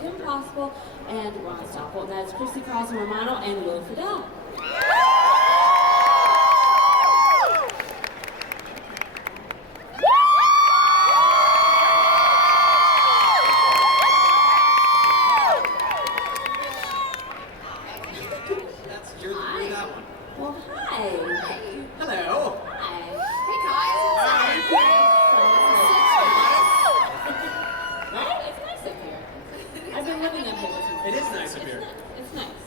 Kim Possible and Ron Stoppel. And that's Christy Carlson Romano and Friedle. You're that one. Well, hi. Hello. Hi. Hey guys. Right? It's nice up here. I've been living up here since. It is nice up here. It's nice.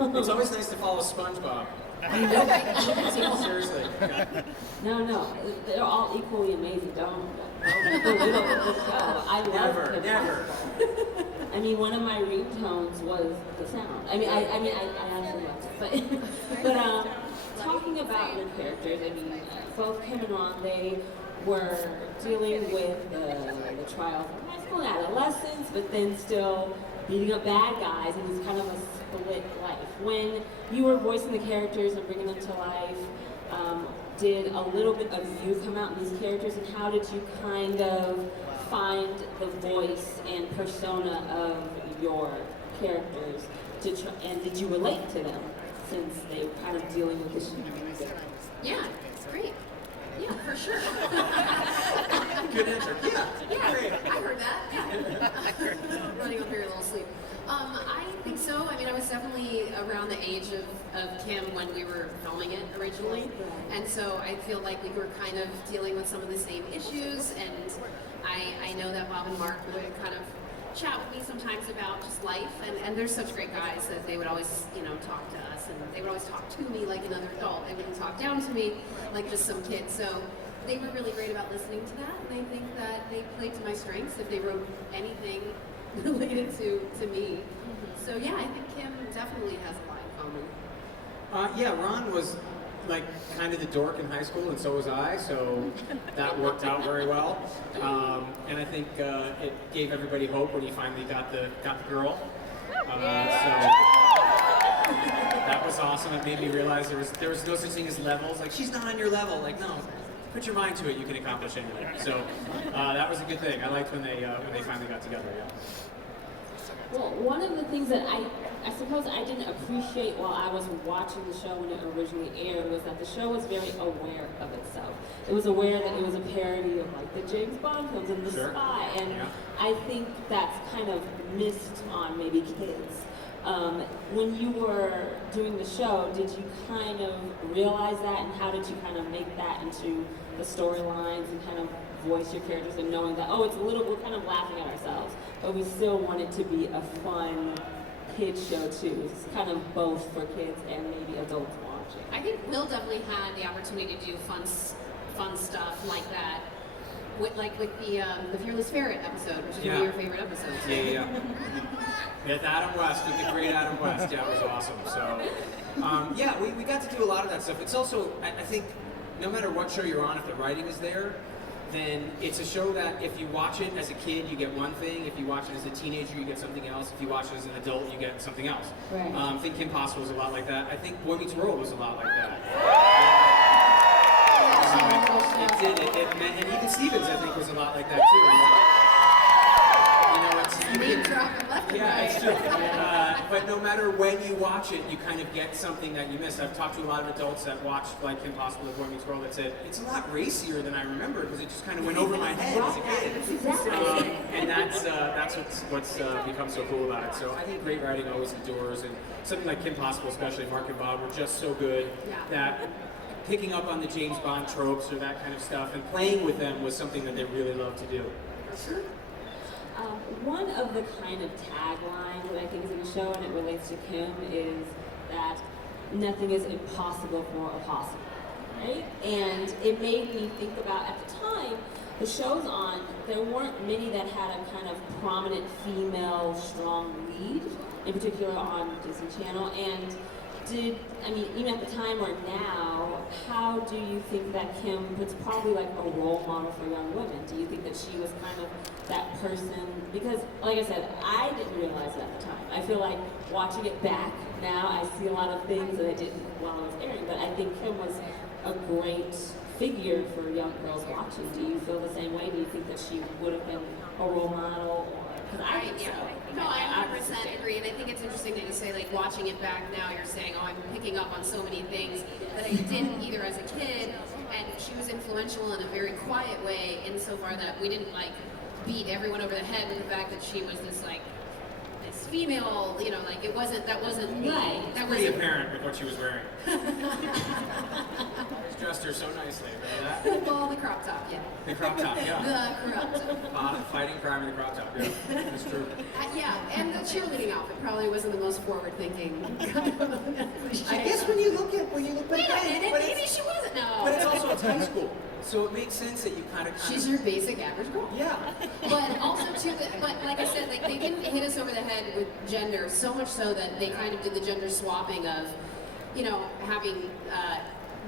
It's always nice to follow SpongeBob. Seriously. No, they're all equally amazing. Don't belittle the show. I love it. Never. I mean, one of my ringtones was the sound. I absolutely loved it. But talking about your characters, I mean, both Kim and Ron, they were dealing with the trials of high school and adolescence, but then still beating up bad guys, and it was kind of a split life. When you were voicing the characters and bringing them to life, did a little bit of you come out in these characters, and how did you kind of find the voice and persona of your characters, and did you relate to them since they were kind of dealing with this? Yeah, it's great. Yeah, for sure. Good answer. Yeah, great. I heard that. Yeah. Running over here a little sleep. I think so. I mean, I was definitely around the age of Kim when we were filming it originally. And so I feel like we were kind of dealing with some of the same issues. And I know that Bob and Mark would kind of chat with me sometimes about just life. And they're such great guys that they would always, talk to us. And they would always talk to me like another adult. They wouldn't talk down to me like just some kid. So they were really great about listening to that. And I think that they played to my strengths if they wrote anything related to me. So yeah, I think Kim definitely has a lot in common. Yeah, Ron was like kind of the dork in high school, and so was I, so that worked out very well. And I think it gave everybody hope when he finally got the girl. So that was awesome. It made me realize there was no such thing as levels. Like, she's not on your level. Like, no. Put your mind to it, you can accomplish anything. So that was a good thing. I liked when they finally got together. Yeah. Well, one of the things that I suppose I didn't appreciate while I was watching the show when it originally aired was that the show was very aware of itself. It was aware that it was a parody of like the James Bond films and the spy, and I think that's kind of missed on maybe kids. When you were doing the show, did you kind of realize that, and how did you kind of make that into the storylines and kind of voice your characters and knowing that, we're kind of laughing at ourselves, but we still want it to be a fun kids show too. It's kind of both for kids and maybe adults watching. I think Will definitely had the opportunity to do fun stuff like that. With the Fearless Ferret episode, which is one of your favorite episodes. Yeah. With Adam West, with the great Adam West. Yeah, it was awesome. So, we got to do a lot of that stuff. It's also, I think, no matter what show you're on, if the writing is there, then it's a show that if you watch it as a kid, you get one thing. If you watch it as a teenager, you get something else. If you watch it as an adult, you get something else. Right. I think Kim Possible was a lot like that. I think Boy Meets World was a lot like that. It did. And even Stevens, I think, was a lot like that too. Name dropping left and right. It's true. But no matter when you watch it, you kind of get something that you missed. I've talked to a lot of adults that watched like Kim Possible and Boy Meets World that said it's a lot racier than I remember because it just kind of went over my head as a kid. And that's what's become so cool about it. So I think great writing always endures, and something like Kim Possible, especially Mark and Bob, were just so good that picking up on the James Bond tropes or that kind of stuff and playing with them was something that they really loved to do. Sure. One of the kind of taglines that I think is in the show, and it relates to Kim, is that nothing is impossible for a possible, right? And it made me think about, at the time, the shows on, there weren't many that had a kind of prominent female strong lead, in particular on Disney Channel, and even at the time or now, how do you think that Kim was probably like a role model for young women? Do you think that she was kind of that person? Because, like I said, I didn't realize it at the time. I feel like watching it back now, I see a lot of things that I didn't while I was airing, but I think Kim was a great figure for young girls watching. Do you feel the same way? Do you think that she would have been a role model? Because I think so. No, I 100% agree, and I think it's interesting that you say, like, watching it back now, you're saying, oh, I'm picking up on so many things that I didn't either as a kid, and she was influential in a very quiet way, insofar that we didn't, like, beat everyone over the head with the fact that she was this, like, this female, you know, like, that wasn't me. Right. That Pretty wasn't apparent with what she was wearing. Dressed her so nicely, remember that? well, the crop top, yeah. The crop top, yeah. The crop top. Fighting crime in the crop top, yeah. That's true. Yeah, and the cheerleading outfit probably wasn't the most forward-thinking. I guess when you look back, Wait a minute, but maybe she wasn't. No. But it's also it's high school, so it makes sense that you kind of. She's your basic average girl. Yeah. But also too, but like I said, like they didn't hit us over the head with gender so much so that they kind of did the gender swapping of, you know, having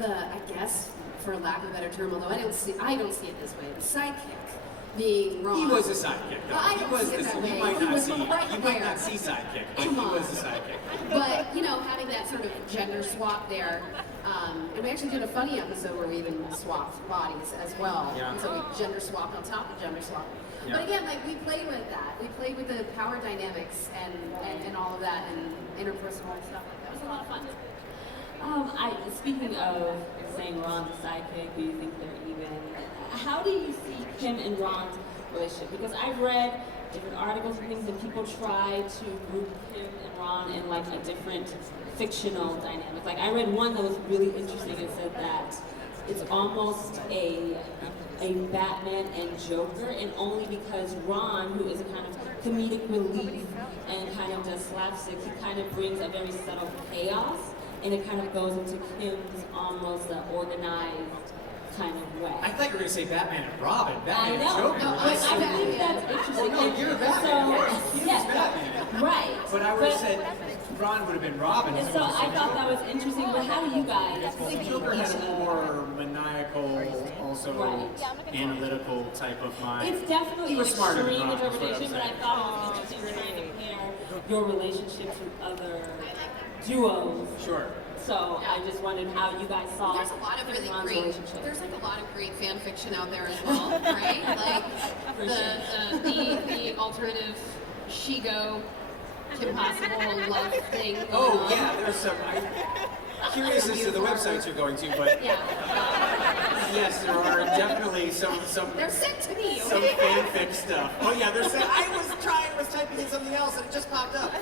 I guess, for lack of a better term, although I don't see it this way, the sidekick being wrong. He was a sidekick, though. Well, I He don't was see it that way. You might He not was see. right You might there. not see sidekick, but Come he on. was a sidekick. But, you know, having that sort of gender swap there, and we actually did a funny episode where we even swapped bodies as well. Yeah. And so we gender swapped on top of gender swap. Yeah. But again, like we played with that. We played with the power dynamics and all of that and interpersonal stuff like that. It was a lot of fun. Speaking of saying Ron's the sidekick, do you think they're even? How do you see Kim and Ron's relationship? Because I've read different articles and things, and people try to group Kim and Ron in like a different fictional dynamic. Like I read one that was really interesting. It said that it's almost a Batman and Joker, and only because Ron, who is a kind of comedic relief and kind of does slapstick, he kind of brings a very subtle chaos, and it kind of goes into Kim's almost organized kind of way. I thought you were going to say Batman and Robin. Batman I and know. Joker. No, I think that's interesting. no, you're Batman. So, He was yeah, Batman. right. But I would have said Ron would have been Robin. And so I thought that was interesting. But how do you guys? I think Joker has a more maniacal, also Right. analytical type of mind. It's definitely He an was smarter than extreme Ron, that's what I'm interpretation, but I saying. thought it was interesting trying to compare your relationships with other duos. Sure. So I just wondered how you guys saw There's a lot of Kim and really Ron's great. relationship. There's like a lot of great fan fiction out there as well, right? Like For the alternative Shigo Kim Possible love thing. going Oh on. yeah, there's some. I'm curious as to the websites you're going to, but Yeah. yes, there are definitely some They're sent to me. some Okay? fanfic stuff. Oh yeah, there's. I was typing in something else and it just popped up.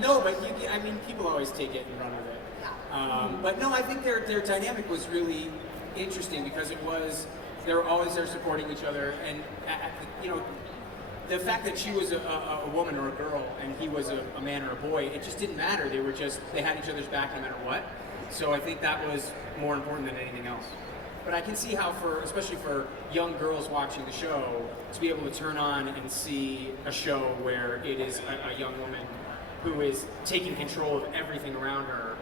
No, but I mean, people always take it and run with it. But no, I think their dynamic was really interesting because they were always there supporting each other, and you know, the fact that she was a woman or a girl and he was a man or a boy, it just didn't matter. They had each other's back no matter what. So I think that was more important than anything else. But I can see how, especially for young girls watching the show, to be able to turn on and see a show where it is a young woman who is taking control of everything around her,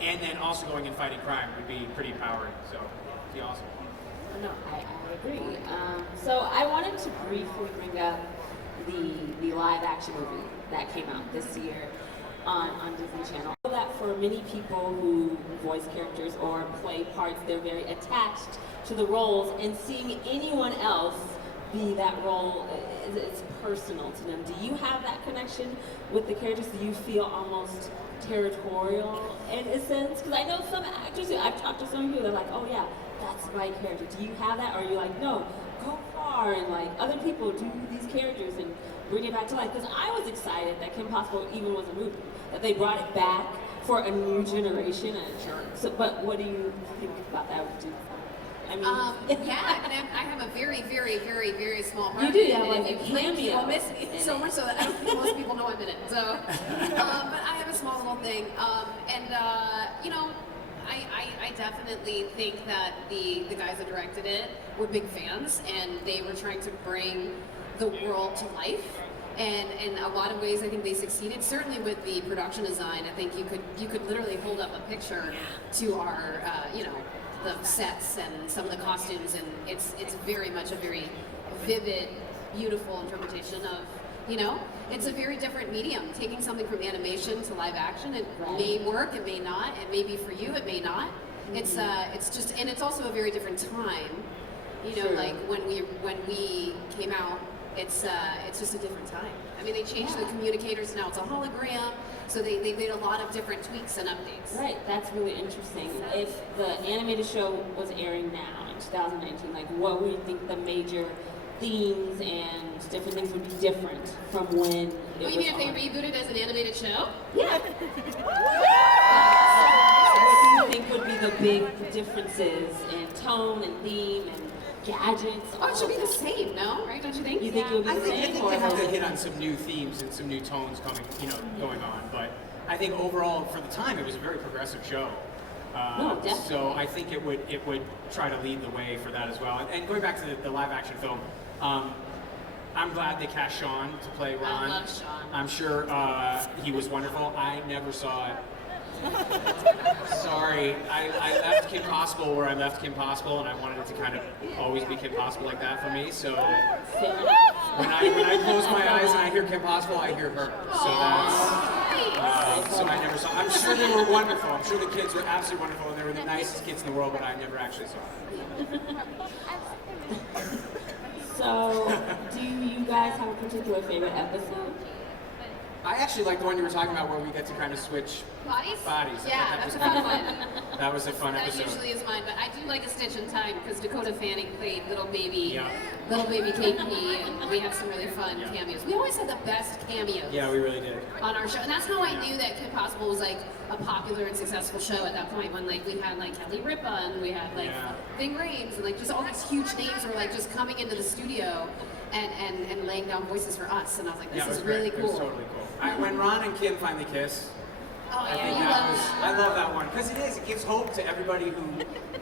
and then also going and fighting crime would be pretty empowering. So it'd be awesome. No, I agree. So I wanted to briefly bring up the live action movie that came out this year on Disney Channel. I know that for many people who voice characters or play parts, they're very attached to the roles, and seeing anyone else be that role, it's personal to them. Do you have that connection with the characters? Do you feel almost territorial in a sense? Because I know some actors, I've talked to some people, they're like, oh yeah, that's my character. Do you have that? Or are you like, no, go far and like other people do these characters and bring it back to life? Because I was excited that Kim Possible even was a movie, that they brought it back for a new generation. And so, but what do you think about that? I mean, yeah, I mean, I have a very, very, very, very small part. You do, in it, yeah, and like if a you blink, cameo you'll miss me in so it. much so that I don't think most people know I'm in it. So, but I have a small little thing, you know, I definitely think that the guys that directed it were big fans, and they were trying to bring the world to life. And in a lot of ways, I think they succeeded. Certainly with the production design, I think you could literally hold up a picture to our, you know, the sets and some of the costumes, and it's very much a very vivid, beautiful interpretation of, you know, it's a very different medium. Taking something from animation to live action, it may work, it may not. It may be for you, it may not. It's just, and it's also a very different time. You know, Sure. like when we came out it's just a different time. I mean, they changed the communicators, now it's a hologram, so they made a lot of different tweaks and updates. Right, that's really interesting. If the animated show was airing now in 2019, like what would you think the major themes and different things would be different from when it Oh, was you mean if they on? rebooted as an animated show? Yeah. What do you think would be the big differences in tone and theme and gadgets? Oh, it should be the same, no? Right? Don't you think? You think it would be I the think same? they have to hit on some new themes and some new tones going on. But I think overall, for the time, it was a very progressive show. No, definitely. So I think it would try to lead the way for that as well. And going back to the live action film, I'm glad they cast Sean to play Ron. I love Sean. I'm sure he was wonderful. I never saw it. Sorry, I left Kim Possible where I left Kim Possible, and I wanted it to kind of always be Kim Possible like that for me. So when I close my eyes and I hear Kim Possible, I hear her. So that's so I never saw. I'm sure they were wonderful. I'm sure the kids were absolutely wonderful, and they were the nicest kids in the world. But I never actually saw it. So, do you guys have a particular favorite episode? I actually like the one you were talking about where we get to kind of switch Bodies? bodies. I Yeah, thought that's a that fun was one. That was a fun That episode. usually is mine, but I do like A Stitch in Time because Dakota Fanning played little baby Yeah. KP, and we had some really fun Yeah. cameos. We always had the best cameos Yeah, we really did. on our show, and that's how I knew that Kim Possible was like a popular and successful show at that point. When like we had like Kelly Ripa and we had like Yeah. Ving Rhames and like just all these huge names were like just coming into the studio and laying down voices for us, and I was like, this Yeah, it was is great. really It cool. was totally cool. When Ron and Kim finally kiss, Oh I yeah, think you that love was, that. I love that one because it gives hope to everybody who,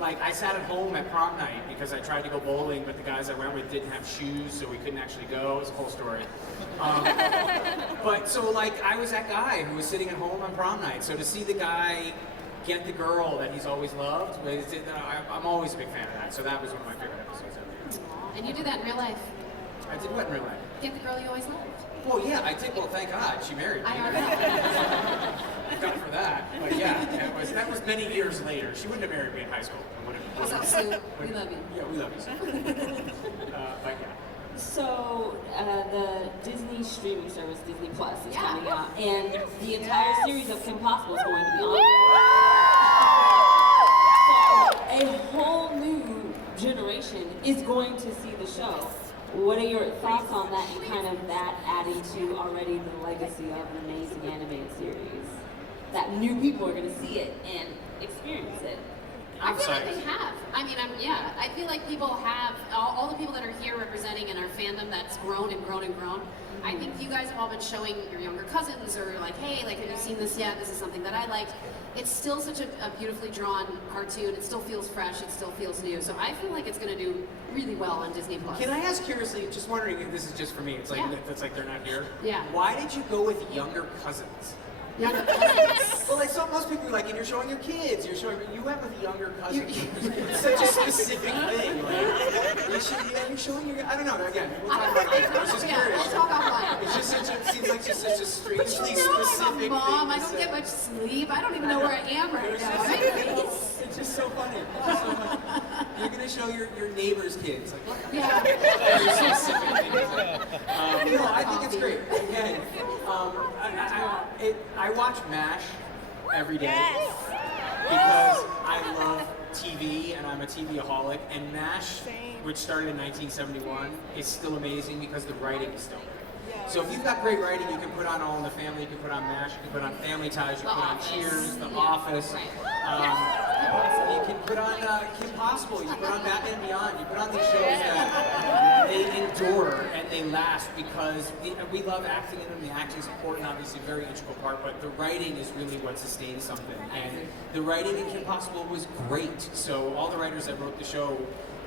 like, I sat at home at prom night because I tried to go bowling, but the guys I went with didn't have shoes, so we couldn't actually go. It was a whole story. But so, like, I was that guy who was sitting at home on prom night. So to see the guy get the girl that he's always loved, I'm always a big fan of that. So that was one of my favorite episodes ever. And you do that in real life. I did what in real life? Get the girl you always loved. Well, yeah, I did. Well, thank God she married me. I know. God for that. But yeah, that was many years later. She wouldn't have married me in high school. What's up, Sue? We love you. Yeah, we love you, Sue. But yeah. So, the Disney streaming service, Disney Plus, is Yeah. coming out, and the entire series of Kim Possible is going to be on there. So, a whole new generation is going to see the show. What are your thoughts on that and kind of that adding to already the legacy of an amazing animated series? That new people are going to see it and experience it. I feel like psyched. they have. I mean, I feel like people have, all the people that are here representing in our fandom that's grown and grown and grown. I think you guys have all been showing your younger cousins or like, hey, like, have you seen this yet? This is something that I liked. It's still such a beautifully drawn cartoon. It still feels fresh. It still feels new. So I feel like it's going to do really well on Disney Plus. Can I ask curiously, just wondering if this is just for me, it's like Yeah. it's like they're not here. Yeah. Why did you go with younger cousins? Younger cousins. Well, like most people are like, and you're showing your kids, you went with younger cousins. It's such a specific thing. Like, you're showing your, I don't know. Again, we'll talk about it later. I was just curious. We'll talk offline. It's just it seems like just such a strangely But you know, I'm specific a mom. I thing to don't say. get much sleep. I don't even know where I am right now. It's just so funny. It's just so funny. You're gonna show your neighbor's kids. Like, what? Yeah. Very specific things. No, I think it's great. Again, I watch MASH every day because I love TV and I'm a TV-aholic. And MASH, which started in 1971, is still amazing because the writing is still great. So if you've got great writing, you can put on All in the Family, you can put on MASH, you can put on Family Ties, you can put on Cheers, The Office. You can put on Kim Possible, you can put on Batman Beyond, you put on these shows that they endure and they last because we love acting in them. The acting is important, obviously, a very integral part, but the writing is really what sustains something. And the writing in Kim Possible was great. So all the writers that wrote the show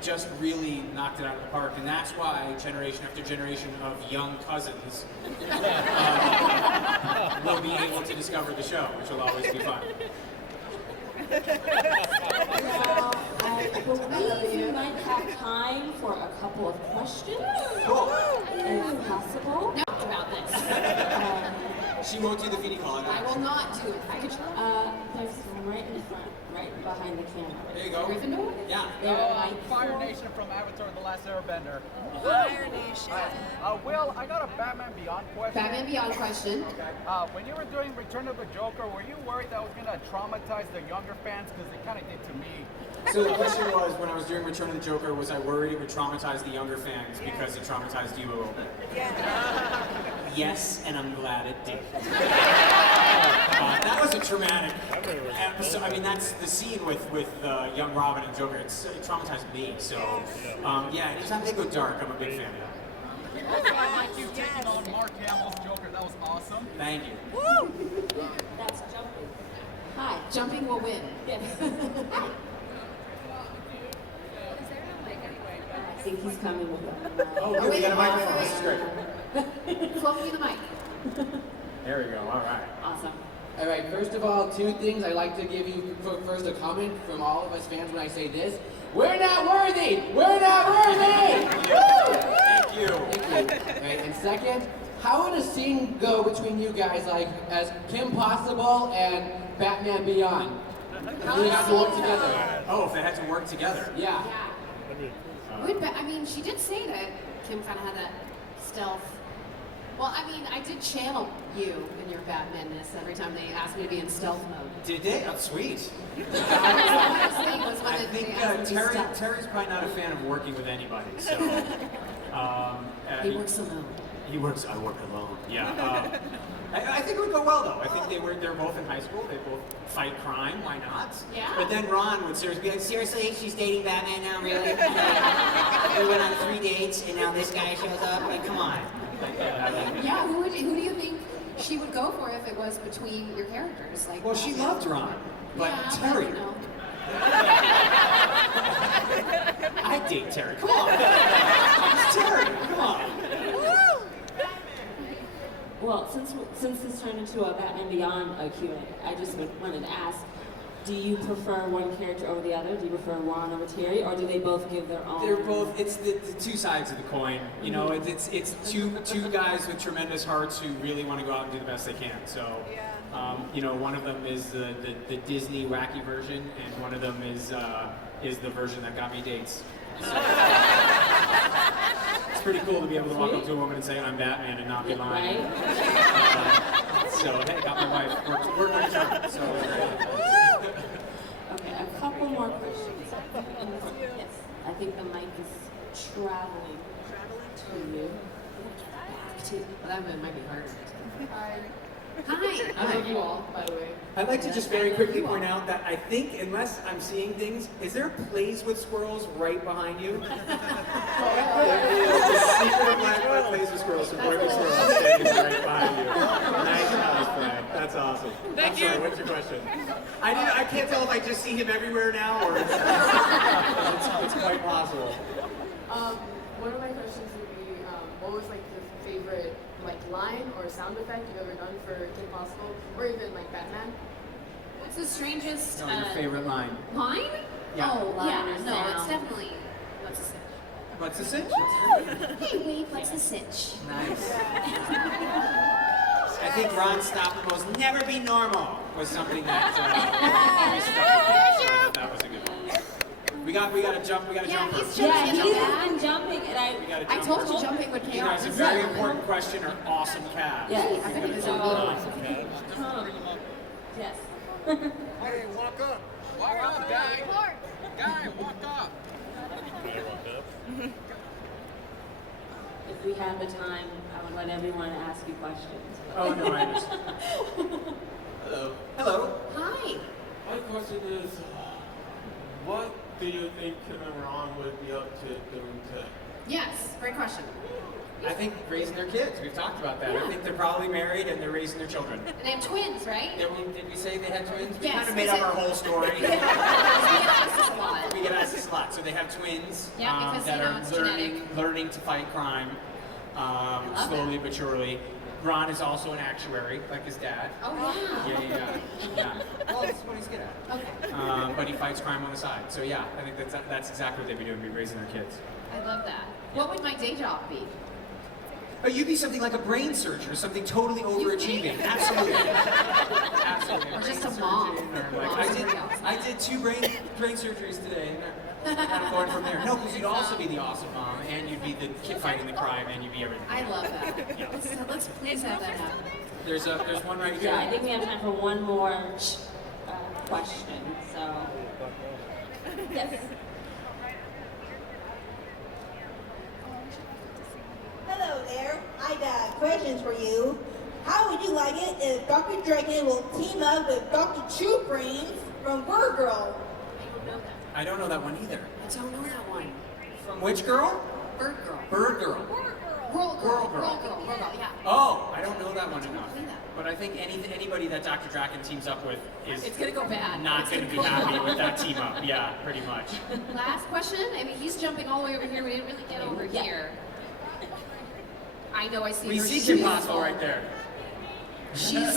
just really knocked it out of the park, and that's why generation after generation of young cousins will be able to discover the show, which will always be fun. Well, I believe you might have time for a couple of questions, Cool. if possible. About this. She won't do the feeding call. I will not do it. I could try. There's one right in the front, right behind the camera. There you go. Gryffindor? Yeah. Fire Nation from Avatar: The Last Airbender. Fire Nation. Will, I got a Batman Beyond question. Batman Beyond question. When you were doing Return of the Joker, were you worried that was going to traumatize the younger fans? Because it kind of did to me. So the question was, when I was doing Return of the Joker, was I worried it would traumatize the younger fans because it traumatized you a little bit? Yeah. Yes, and I'm glad it did. That was a traumatic episode. I mean, that's the scene with young Robin and Joker. It traumatized me. So, yeah, anytime they go dark, I'm a big fan of that. Also, I like you taking on Mark Hamill's Joker. That was awesome. Thank you. Woo! That's jumping. Hi, jumping will win. Yes. I think he's coming with a Oh, good. We got a microphone. This is great. Float me the mic. There we go. All right. Awesome. All right, first of all, two things I'd like to give you first a comment from all of us fans when I say this. We're not worthy! We're not worthy! Woo! Thank you. Thank you. All right, and second, how would a scene go between you guys, like as Kim Possible and Batman Beyond? If you have to work together. Oh, if they had to work together. Yeah. I mean, she did say that Kim kind of had that stealth. Well, I mean, I did channel you in your Batmanness every time they asked me to be in stealth mode. Did they? Oh, sweet. I I think Terry's probably not a fan of working with anybody, so. He works alone. I work alone. Yeah. I think it would go well though. I think they're both in high school. They both fight crime. Why not? Yeah. But then Ron would seriously be like, seriously, she's dating Batman now, really? We went on 3 dates and now this guy shows up. Like, come on. Yeah. Who do you think she would go for if it was between your characters? Like. Well, she loved Ron, but Yeah, Terry. you know. I'd date Terry. Come on. It's Terry. Come on. Well, since this turned into a Batman Beyond Q&A, I just wanted to ask, do you prefer one character over the other? Do you prefer Ron over Terry, or do they both give their own? They're both. It's the two sides of the coin. You know, it's two guys with tremendous hearts who really want to go out and do the best they can. So, you know, one of them is the Disney wacky version, and one of them is the version that got me dates. So, it's pretty cool to be able to walk up to a woman and say I'm Batman and not be lying. Right? So hey, got my wife. We're my charm. So. Okay, a couple more questions. Yes, I think the mic is traveling to you. Back to. Well, that might be harder. Hi. Hi. I love you all, by the way. I'd like to just very quickly point out that I think, unless I'm seeing things, is there plays with squirrels right behind you? There is the secret of Black plays with squirrels. Some boy with squirrels standing right behind you. Nice cosplay. That's awesome. I'm sorry, what's your question? I can't tell if I just see him everywhere now or it's quite possible. One of my questions would be, what was like your favorite line or sound effect you've ever done for Kim Possible, or even like Batman? What's the strangest No, your favorite line. line? Yeah. Oh, Line yeah. or No, sound? it's definitely. What's the sitch? What's the cinch? Hey, wait. What's the sitch? Nice. I think Ron stopped and goes, "Never be normal," was something that always struck me. So I thought that was a good one. We gotta jump. We gotta jump. he's Yeah, jumping. he's been jumping, and We gotta I jump. told you jumping would You pay guys, off. a very important question or awesome calves. Yeah, We I think gotta it's jump all on. Yes. Hey, walk up. Walk up, guy. Guy, walk up. If we had the time, I would let everyone ask you questions. Oh no, I understand. Hello. Hello. Hi. My question is, what do you think Kim and Ron would be up to doing today? Yes. Great question. I think raising their kids. We've talked about that. I think they're probably married and they're raising their children. And they have twins, right? Did we say they had twins? We Yes, kind of made up our whole story. We get asked this a lot. We get asked this a lot. So they have twins Yeah, because, that you know, are it's learning to fight crime love slowly but surely. Ron is also an actuary, like his dad. Oh, wow. Yeah. Well, that's what he's good at. Okay. But he fights crime on the side. So yeah, I think that's exactly what they'd be doing, be raising their kids. I love that. What would my day job be? You'd be something like a brain surgeon or something totally overachieving. Absolutely. Absolutely. Or just a mom. I did 2 brain surgeries today. And I'm going from there. No, because you'd also be the awesome mom, and you'd be the kid fighting the crime, and you'd be everything. I love that. So let's please have that happen. There's one right here. Yeah, I think we have time for one more question. So, yes. Hello there. I got questions for you. How would you like it if Dr. Draken will team up with Dr. True Brains from Bird Girl? I don't know that one either. I don't know that one. From which girl? Bird Girl. Bird Girl. Roll Girl. Girl. Roll Girl, yeah. Oh, I don't know that one enough. But I think anybody that Dr. Draken teams up with is It's gonna go bad. not going to be happy with that team up. Yeah, pretty much. Last question. I mean, he's jumping all the way over here. We didn't really get over here. I know I see We her. see She's Kim Possible right there. She's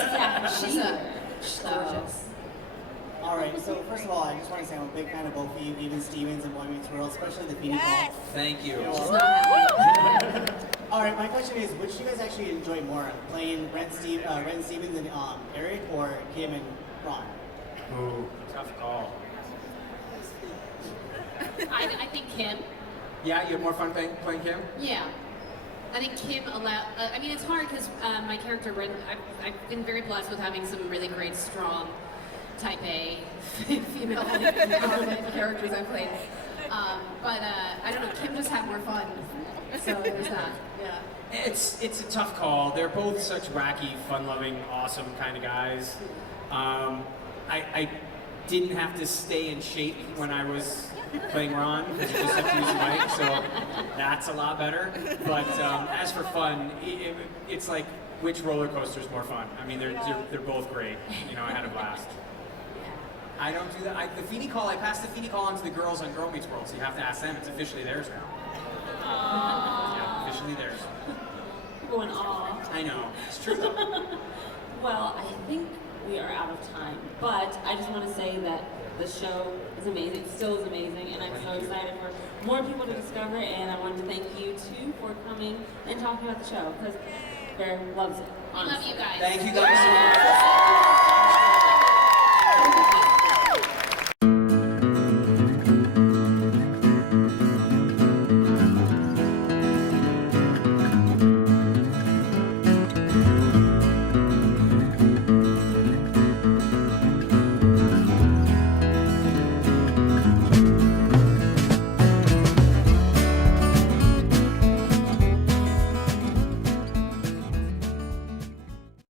gorgeous. All right, so first of all, I just want to say I'm a big fan of both Even Stevens and Boy Meets World, especially the Phoenix Call. Thank you. All right, my question is, which do you guys actually enjoy more, playing Ren Stevens and Eric, or Kim and Ron? Ooh, tough call. I think Kim. Yeah, you have more fun playing Kim? Yeah. I think Kim I mean, it's hard because my character, Ren, I've been very blessed with having some really great, strong, type A female empowerment characters I've played. But I don't know, Kim just had more fun. So there's that. Yeah. It's a tough call. They're both such wacky, fun-loving, awesome kind of guys. I didn't have to stay in shape when I was playing Ron, because you just have to use the mic, so that's a lot better. But as for fun, it's like, which roller coaster is more fun? I mean, they're both great. You know, I had a blast. I don't do that. The Feeny Call, I passed the Feeny Call on to the girls on Girl Meets World, so you have to ask them. It's officially theirs now. Yeah, officially theirs. Going aw. I know. It's true though. Well, I think we are out of time, but I just want to say that the show is amazing. It still is amazing, and I'm so excited for more people to discover it. And I want to thank you too for coming and talking about the show, because Bear loves it. I love you guys. Thank you guys so much.